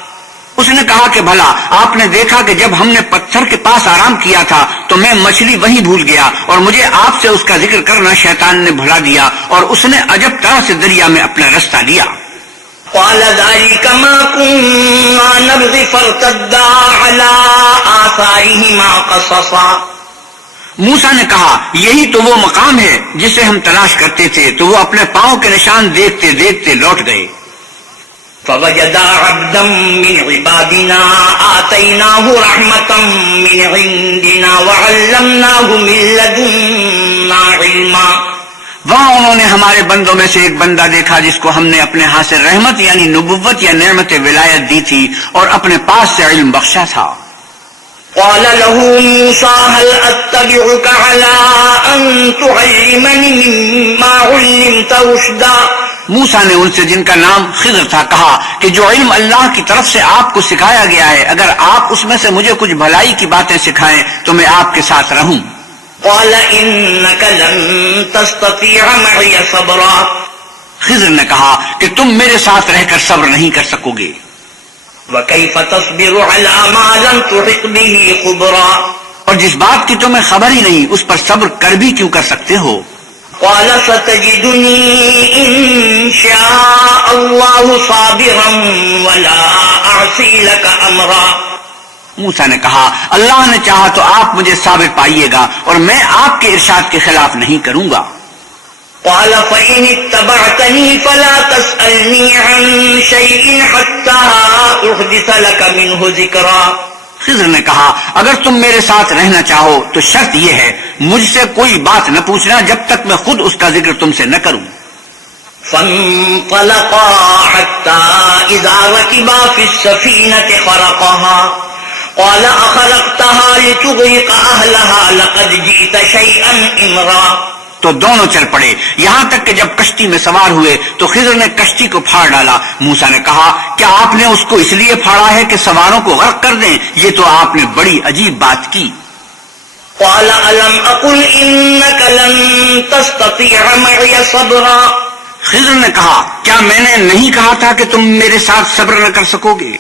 اس نے کہا کہ بھلا آپ نے دیکھا کہ جب ہم نے پتھر کے پاس آرام کیا تھا تو میں مچھلی وہیں بھول گیا، اور مجھے آپ سے اس کا ذکر کرنا شیطان نے بھلا دیا، اور اس نے عجب طرح سے دریا میں اپنا رستہ لیا۔ قَالَ ذَلِكَ مَا كُنَّا نَبْغِ فَارْتَدَّا عَلَىٰ آثَارِهِمَا قَصَصًا۔ موسیٰ نے کہا یہی تو وہ مقام ہے جسے ہم تلاش کرتے تھے، تو وہ اپنے پاؤں کے نشان دیکھتے دیکھتے لوٹ گئے۔ فَوَجَدَا عَبْدًا مِّنْ عِبَادِنَا آتَيْنَاهُ رَحْمَةً مِّنْ عِندِنَا وَعَلَّمْنَاهُ مِن لَّدُنَّا عِلْمًا۔ وہاں انہوں نے ہمارے بندوں میں سے ایک بندہ دیکھا جس کو ہم نے اپنے ہاں سے رحمت یعنی نبوت یا نعمت ولایت دی تھی اور اپنے پاس سے علم بخشا تھا۔ قَالَ لَهُ مُوسَىٰ هَلْ أَتَّبِعُكَ عَلَىٰ أَن تُعَلِّمَنِ مِمَّا عُلِّمْتَ رُشْدًا۔ موسیٰ نے ان سے جن کا نام خضر تھا کہا کہ جو علم اللہ کی طرف سے آپ کو سکھایا گیا ہے، اگر آپ اس میں سے مجھے کچھ بھلائی کی باتیں سکھائیں تو میں آپ کے ساتھ رہوں۔ قَالَ إِنَّكَ لَن تَسْتَطِيعَ مَعِيَ صَبْرًا۔ خضر نے کہا کہ تم میرے ساتھ رہ کر صبر نہیں کر سکو گے۔ وَكَيْفَ تَصْبِرُ عَلَىٰ مَا لَمْ تُحِطْ بِهِ خُبْرًا۔ اور جس بات کی تمہیں خبر ہی نہیں اس پر صبر کر بھی کیوں کر سکتے ہو؟ قَالَ سَتَجِدُنِي إِن شَاءَ اللَّهُ صَابِرًا وَلَا أَعْصِي لَكَ أَمْرًا۔ موسیٰ نے کہا اللہ نے چاہا تو آپ مجھے صابر پائیے گا اور میں آپ کے ارشاد کے خلاف نہیں کروں گا۔ قَالَ فَإِنِ اتَّبَعْتَنِي فَلَا تَسْأَلْنِي عَن شَيْءٍ حَتَّىٰ أُحْدِثَ لَكَ مِنْهُ ذِكْرًا۔ خضر نے کہا اگر تم میرے ساتھ رہنا چاہو تو شرط یہ ہے مجھ سے کوئی بات نہ پوچھنا جب تک میں خود اس کا ذکر تم سے نہ کروں۔ فَانطَلَقَا حَتَّىٰ إِذَا رَكِبَا فِي السَّفِينَةِ خَرَقَهَا قَالَ أَخَرَقْتَهَا لِتُغْرِقَ أَهْلَهَا لَقَدْ جِئْتَ شَيْئًا إِمْرًا۔ تو دونوں چل پڑے یہاں تک کہ جب کشتی میں سوار ہوئے تو خضر نے کشتی کو پھاڑ ڈالا۔ موسیٰ نے کہا کیا آپ نے اس کو اس لیے پھاڑا ہے کہ سواروں کو غرق کر دیں؟ یہ تو آپ نے بڑی عجیب بات کی۔ قَالَ أَلَمْ أَقُلْ إِنَّكَ لَن تَسْتَطِيعَ مَعِيَ صَبْرًا۔ خضر نے کہا کیا میں نے نہیں کہا تھا کہ تم میرے ساتھ صبر نہ کر سکو گے؟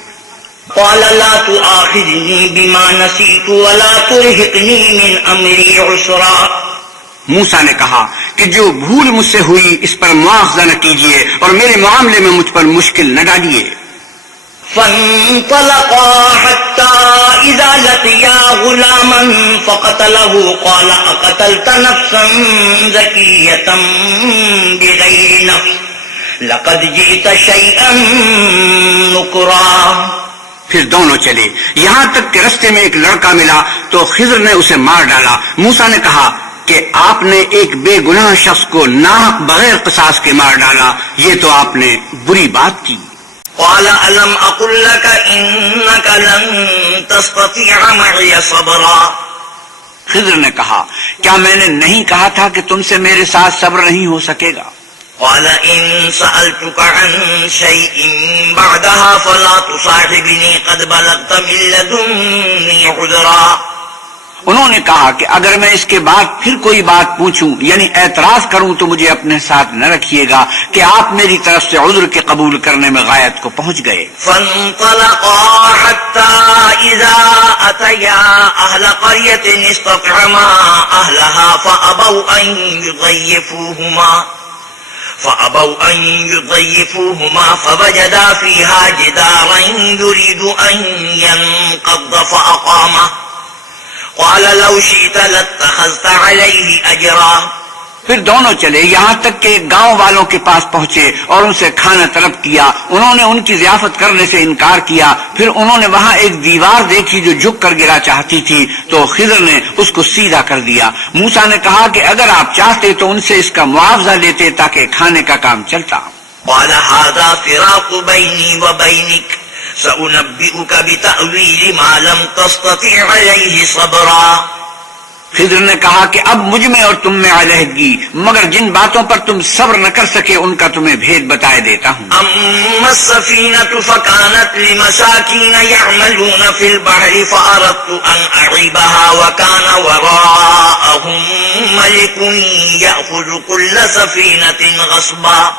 قَالَ لَا تُؤَاخِذْنِي بِمَا نَسِيتُ وَلَا تُرْهِقْنِي مِنْ أَمْرِي عُسْرًا۔ موسیٰ نے کہا کہ جو بھول مجھ سے ہوئی اس پر مواخذہ نہ کیجیے اور میرے معاملے میں مجھ پر مشکل نہ ڈالیے۔ فانطلقا حتى إذا لقيا غلاما فقتله قال أقتلت نفسا زكية بغير نفس لقد جئت شيئا نكرا. پھر دونوں چلے یہاں تک کہ رستے میں ایک لڑکا ملا تو خضر نے اسے مار ڈالا. موسیٰ نے کہا کہ آپ نے ایک بے گناہ شخص کو ناحق بغیر قصاص کے مار ڈالا، یہ تو آپ نے بری بات کی. قال ألم أقل لك إنك لن تستطيع معي صبرا. خضر نے کہا کیا میں نے نہیں کہا تھا کہ تم سے میرے ساتھ صبر نہیں ہو سکے گا؟ قال إن سألتك عن شيء بعدها فلا تصاحبني قد بلغت من لدني عذرا. انہوں نے کہا کہ اگر میں اس کے بعد پھر کوئی بات پوچھوں یعنی اعتراض کروں تو مجھے اپنے ساتھ نہ رکھیے گا کہ آپ میری طرف سے عذر کے قبول کرنے میں غایت کو پہنچ گئے. فانطلقا حتى إذا أتيا أهل قرية استطعما أهلها فأبوا أن يضيفوهما فوجدا فيها جدارا يريد أن ينقض فأقامه قال لو شئت لاتخذت عليه أجرا. پھر دونوں چلے یہاں تک کہ گاؤں والوں کے پاس پہنچے اور ان سے کھانا طلب کیا. انہوں نے ان کی ضیافت کرنے سے انکار کیا. پھر انہوں نے وہاں ایک دیوار دیکھی جو جھک کر گرا چاہتی تھی تو خضر نے اس کو سیدھا کر دیا. موسیٰ نے کہا کہ اگر آپ چاہتے تو ان سے اس کا معاوضہ لیتے تاکہ کھانے کا کام چلتا. قال هذا فراق بيني وبينك سأنبئك بتأويل ما لم تستطع عليه صبرا. خضر نے کہا کہ اب مجھ میں اور تم میں علیحدگی، مگر جن باتوں پر تم صبر نہ کر سکے ان کا تمہیں بھید بتائے دیتا ہوں. أما السفينة فكانت لمساكين يعملون في البحر فأردت أن أعيبها وكان وراءهم ملك يأخذ كل سفينة غصبا.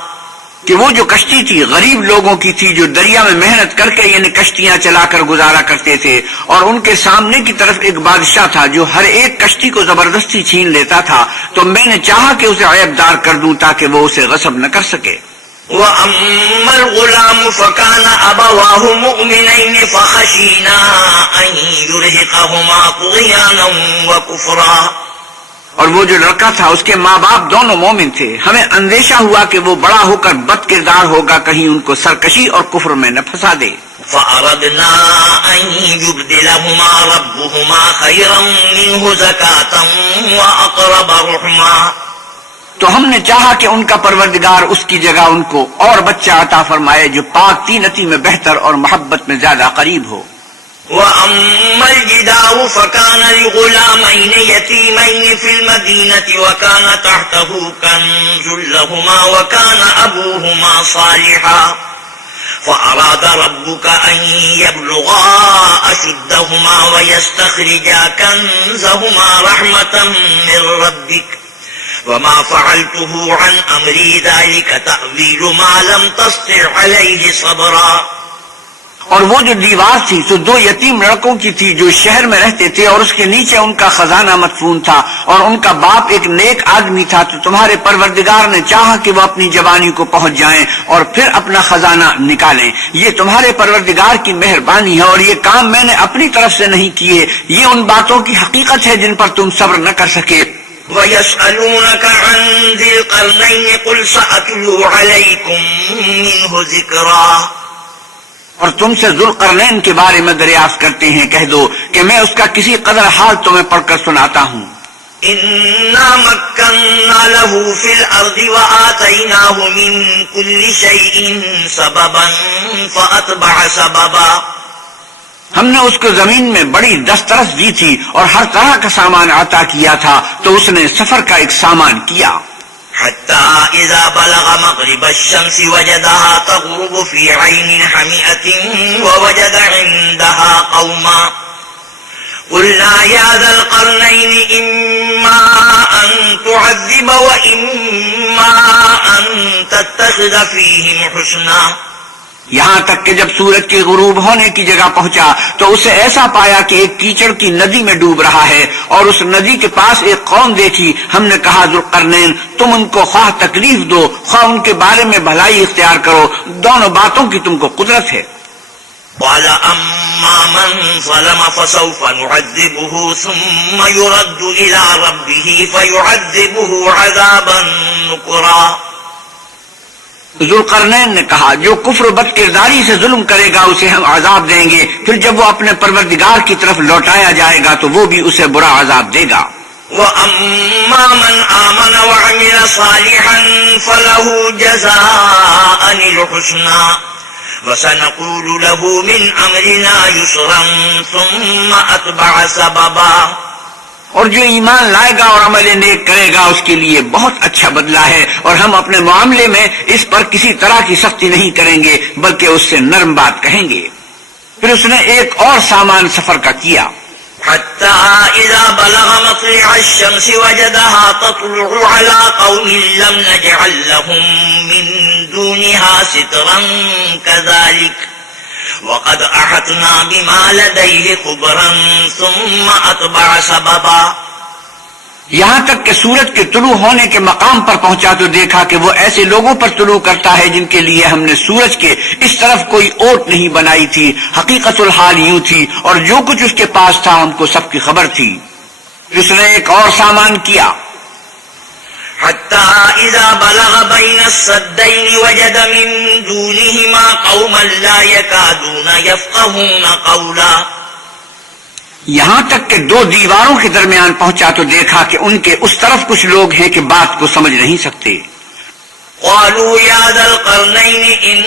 کہ وہ جو کشتی تھی غریب لوگوں کی تھی جو دریا میں محنت کر کے یعنی کشتیاں چلا کر گزارا کرتے تھے، اور ان کے سامنے کی طرف ایک بادشاہ تھا جو ہر ایک کشتی کو زبردستی چھین لیتا تھا. تو میں نے چاہا کہ اسے عیب دار کر دوں تاکہ وہ اسے غصب نہ کر سکے. وَأَمَّا الْغُلَامُ فَكَانَ أَبَوَاهُ مُؤْمِنَيْنِ فَخَشِينَا أَن يُرْهِقَهُمَا طُغْيَانًا وَكُفْرًا. اور وہ جو لڑکا تھا اس کے ماں باپ دونوں مومن تھے. ہمیں اندیشہ ہوا کہ وہ بڑا ہو کر بد کردار ہوگا، کہیں ان کو سرکشی اور کفر میں نہ پھنسا دے. فَأَرَدْنَا أَن يُبْدِلَهُمَا رَبُّهُمَا خَيْرًا مِّنْهُ زَكَاةً وَأَقْرَبَ رُحْمًا. تو ہم نے چاہا کہ ان کا پروردگار اس کی جگہ ان کو اور بچہ عطا فرمائے جو پاک تینتی میں بہتر اور محبت میں زیادہ قریب ہو. وَأَمَّا الْجِدَارُ فَكَانَ لِغُلَامَيْنِ يَتِيمَيْنِ فِي الْمَدِينَةِ وَكَانَ تَحْتَهُ كَنزٌ لَهُمَا وَكَانَ أَبُوهُمَا صَالِحًا فَأَرَادَ رَبُّكَ أَن يَبْلُغَا أَشُدَّهُمَا وَيَسْتَخْرِجَا كَنزَهُمَا رَحْمَةً مِّن رَّبِّكَ وَمَا فَعَلْتُهُ عَنْ أَمْرِي ذَلِكَ تَأْوِيلُ مَا لَمْ تَسْطِع عَلَيْهِ صَبْرًا. اور وہ جو دیوار تھی تو دو یتیم لڑکوں کی تھی جو شہر میں رہتے تھے، اور اس کے نیچے ان کا خزانہ مدفون تھا، اور ان کا باپ ایک نیک آدمی تھا. تو تمہارے پروردگار نے چاہا کہ وہ اپنی جوانی کو پہنچ جائیں اور پھر اپنا خزانہ نکالیں. یہ تمہارے پروردگار کی مہربانی ہے، اور یہ کام میں نے اپنی طرف سے نہیں کیے. یہ ان باتوں کی حقیقت ہے جن پر تم صبر نہ کر سکے. وَيَسْأَلُونَكَ عَنْ ذِي الْقَرْنَيْنِ قُلْ سَأَتْلُو عَلَيْكُمْ مِنْهُ ذِكْرًا. اور تم سے ذوالقرنین کے بارے میں دریافت کرتے ہیں، کہہ دو کہ میں اس کا کسی قدر حال تمہیں پڑھ کر سناتا ہوں. إِنَّا مَكَّنَّا لَهُ فِي الْأَرْضِ وَآتَيْنَاهُ مِن كُلِّ شَيْءٍ سَبَبًا فَأَتْبَعَ سَبَبًا. ہم نے اس کو زمین میں بڑی دسترس دی تھی اور ہر طرح کا سامان عطا کیا تھا، تو اس نے سفر کا ایک سامان کیا. حتى إذا بلغ مغرب الشمس وجدها تغرب في عين حمئة ووجد عندها قوما قلنا يا ذا القرنين إما أن تعذب وإما أن تتخذ فيهم حسنا. یہاں تک کہ جب سورج کے غروب ہونے کی جگہ پہنچا تو اسے ایسا پایا کہ ایک کیچڑ کی ندی میں ڈوب رہا ہے، اور اس ندی کے پاس ایک قوم دیکھی. ہم نے کہا ذوالقرنین تم ان کو خواہ تکلیف دو خواہ ان کے بارے میں بھلائی اختیار کرو، دونوں باتوں کی تم کو قدرت ہے. قال أما من ظلم فسوف نعذبه ثم يرد إلى ربه فيعذبه عذابا نكرا. ذوالقرنین نے کہا جو کفر و بد کرداری سے ظلم کرے گا اسے ہم عذاب دیں گے، پھر جب وہ اپنے پروردگار کی طرف لوٹایا جائے گا تو وہ بھی اسے برا عذاب دے گا. وَأَمَّا مَنْ آمَنَ وَعَمِلَ صَالِحًا فَلَهُ جَزَاءً الْحُسْنَى وَسَنَقُولُ لَهُ مِنْ أَمْرِنَا يُسْرًا ثُمَّ أَتْبَعَ سَبَبًا. اور جو ایمان لائے گا اور عمل نیک کرے گا اس کے لیے بہت اچھا بدلہ ہے، اور ہم اپنے معاملے میں اس پر کسی طرح کی سختی نہیں کریں گے بلکہ اس سے نرم بات کہیں گے. پھر اس نے ایک اور سامان سفر کا کیا. حتى إذا بلغ مطلع الشمس وجدها تطلع على قوم لم نجعل لهم من دونها سترا كذلك وقد أحطنا بما لديه خبرا ثم أتبع سببا. یہاں تک کہ سورج کے طلوع ہونے کے مقام پر پہنچا تو دیکھا کہ وہ ایسے لوگوں پر طلوع کرتا ہے جن کے لیے ہم نے سورج کے اس طرف کوئی اوٹ نہیں بنائی تھی. حقیقت الحال یوں تھی اور جو کچھ اس کے پاس تھا ہم کو سب کی خبر تھی. اس نے ایک اور سامان کیا. حتى إذا بلغ بين السدين وجد من دونهما قوما لا يكادون يفقهون قولا. یہاں تک کہ دو دیواروں کے درمیان پہنچا تو دیکھا کہ ان کے اس طرف کچھ لوگ ہیں کہ بات کو سمجھ نہیں سکتے. قالوا يا ذا القرنين إن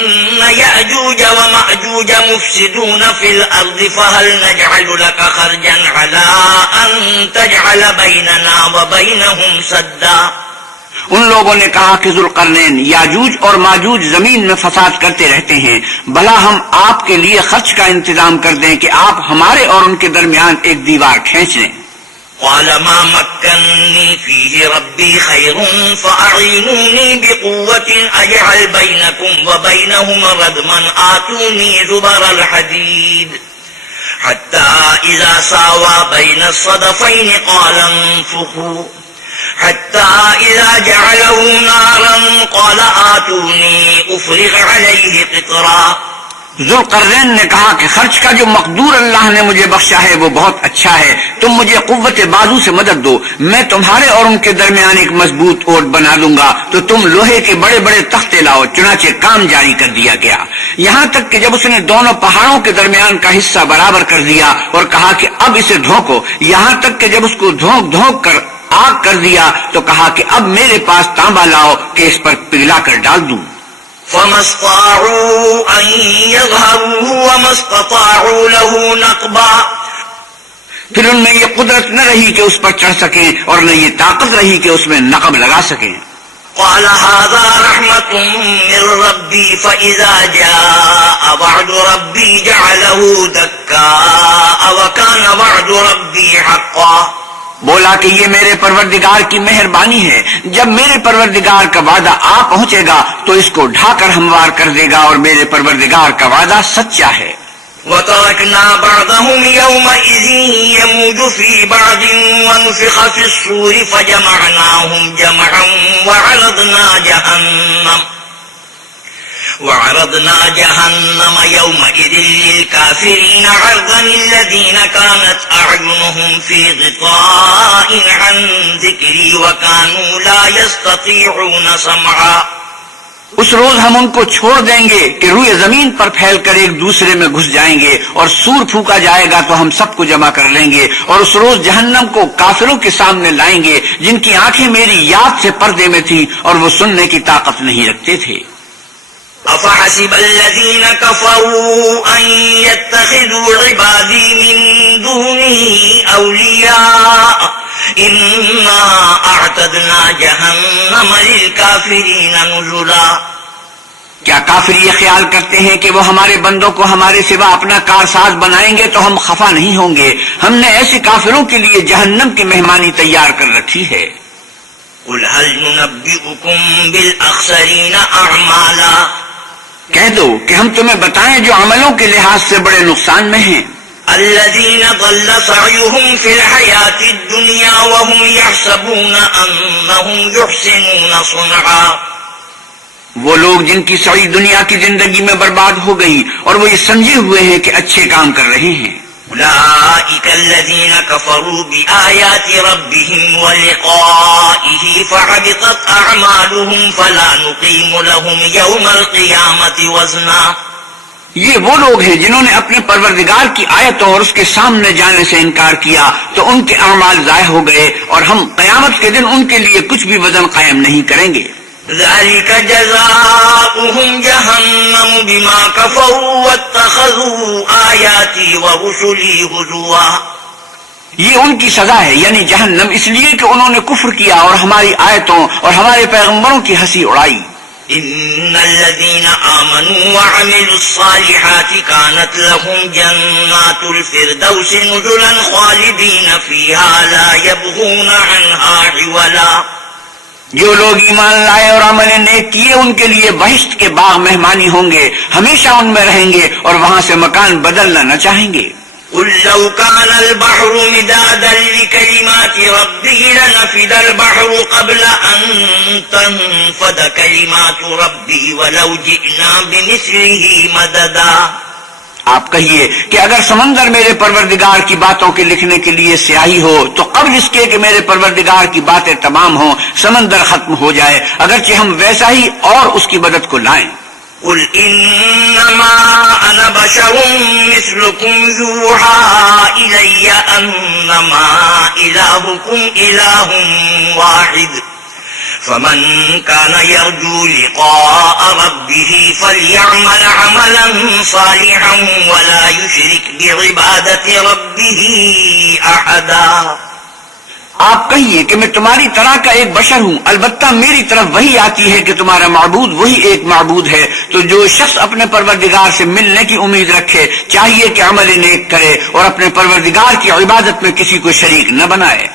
يأجوج ومأجوج مفسدون في الأرض فهل نجعل لك خرجا على أن تجعل بيننا وبينهم سدا. ان لوگوں نے کہا کہ ذوالقرنین یاجوج اور ماجوج زمین میں فساد کرتے رہتے ہیں، بھلا ہم آپ کے لیے خرچ کا انتظام کر دیں کہ آپ ہمارے اور ان کے درمیان ایک دیوار کھینچ لیں. قال ما مكنني فيه ربي خير فأعينوني بقوة أجعل بينكم وبينهم ردما آتوني زبر الحديد حتى إذا ساوى بين الصدفين قال انفخوا حتى إذا جعله نارا قال آتوني أفرغ عليه قطرا. ذوالقرنین نے کہا کہ خرچ کا جو مقدور اللہ نے مجھے بخشا ہے وہ بہت اچھا ہے، تم مجھے قوت بازو سے مدد دو، میں تمہارے اور ان کے درمیان ایک مضبوط اوٹ بنا دوں گا. تو تم لوہے کے بڑے بڑے تختے لاؤ. چنانچہ کام جاری کر دیا گیا، یہاں تک کہ جب اس نے دونوں پہاڑوں کے درمیان کا حصہ برابر کر دیا اور کہا کہ اب اسے دھوکو، یہاں تک کہ جب اس کو دھونک کر آگ کر دیا تو کہا کہ اب میرے پاس تانبا لاؤ کہ اس پر پگھلا کر ڈال دوں. فما استطاعوا أن يظهروه وما استطاعوا له نقبا. پھر ان میں یہ قدرت نہ رہی کہ اس پر چڑھ سکیں اور نہ یہ طاقت رہی کہ اس میں نقب لگا سکیں. قال هذا رحمة من ربي فإذا جاء وعد ربي جعله دكاء وكان وعد ربي حقا. بولا کہ یہ میرے پروردگار کی مہربانی ہے، جب میرے پروردگار کا وعدہ آ پہنچے گا تو اس کو ڈھا کر ہموار کر دے گا اور میرے پروردگار کا وعدہ سچا ہے. وَتَرَكْنَا بَعْضَهُمْ يَوْمَئِذٍ يَمُوجُ فِي بَعْضٍ وَنُفِخَ فِي الصُّورِ فَجَمَعْنَاهُمْ جَمْعًا وعرضنا جهنم يومئذ للكافرين عرضا الذين كانت أعينهم في غطاء عن ذكري وكانوا لا يستطيعون سمعا. اس روز ہم ان کو چھوڑ دیں گے کہ روئے زمین پر پھیل کر ایک دوسرے میں گھس جائیں گے، اور سور پھونکا جائے گا تو ہم سب کو جمع کر لیں گے، اور اس روز جہنم کو کافروں کے سامنے لائیں گے جن کی آنکھیں میری یاد سے پردے میں تھیں اور وہ سننے کی طاقت نہیں رکھتے تھے. أفحسب الذين كفروا أن يتخذوا عبادي من دونه أولياء إنا أعتدنا جهنم للكافرين نزلا. کیا کافر یہ خیال کرتے ہیں کہ وہ ہمارے بندوں کو ہمارے سوا اپنا کارساز بنائیں گے تو ہم خفا نہیں ہوں گے؟ ہم نے ایسے کافروں کے لیے جہنم کی مہمانی تیار کر رکھی ہے. قل هل ننبئكم بالأخسرين أعمالا. کہہ دو کہ ہم تمہیں بتائیں جو عملوں کے لحاظ سے بڑے نقصان میں ہیں. الذين ضل سعيهم في الحياة الدنيا وهم يحسبون أنهم يحسنون صنعا. وہ لوگ جن کی ساری دنیا کی زندگی میں برباد ہو گئی اور وہ یہ سمجھے ہوئے ہیں کہ اچھے کام کر رہے ہیں. أولئك الذين كفروا بآيات ربهم ولقائه فحبطت أعمالهم فلا نقيم لهم يوم القيامة وزنا. یہ وہ لوگ ہیں جنہوں نے اپنے پروردگار کی آیتوں اور اس کے سامنے جانے سے انکار کیا تو ان کے اعمال ضائع ہو گئے اور ہم قیامت کے دن ان کے لیے کچھ بھی وزن قائم نہیں کریں گے. ذلك جزاؤهم جهنم بما كفروا واتخذوا آياتي ورسلي هزوا. یہ ان کی سزا ہے یعنی جہنم، اس لیے کہ انہوں نے کفر کیا اور ہماری آیتوں اور ہمارے پیغمبروں کی ہنسی اڑائی. ان الذين آمنوا وعملوا الصالحات كانت لهم جنات الفردوس نزلا خالدين فيها لا يبغون عنها حولا. جو لوگ ایمان لائے اور عمل نیک کیے ان کے لیے بہشت کے باغ مہمانی ہوں گے، ہمیشہ ان میں رہیں گے اور وہاں سے مکان بدلنا نہ چاہیں گے. قل لو كان البحر مدادا لكلمات ربي لنفد البحر قبل أن تنفد كلمات ربي ولو جئنا بمثله مددا. آپ کہیے کہ اگر سمندر میرے پروردگار کی باتوں کے لکھنے کے لیے سیاہی ہو تو قبل اس کے کہ میرے پروردگار کی باتیں تمام ہوں سمندر ختم ہو جائے، اگرچہ ہم ویسا ہی اور اس کی مدد کو لائیں. قل انما انا بشر مثلكم يوحى الي انما الهكم اله واحد فمن كان يرجو لقاء ربه فليعمل عملا صالحا ولا يشرك بعبادة ربه احدا. آپ کہیے کہ میں تمہاری طرح کا ایک بشر ہوں، البتہ میری طرف وہی آتی ہے کہ تمہارا معبود وہی ایک معبود ہے، تو جو شخص اپنے پروردگار سے ملنے کی امید رکھے چاہیے کہ عمل نیک کرے اور اپنے پروردگار کی عبادت میں کسی کو شریک نہ بنائے.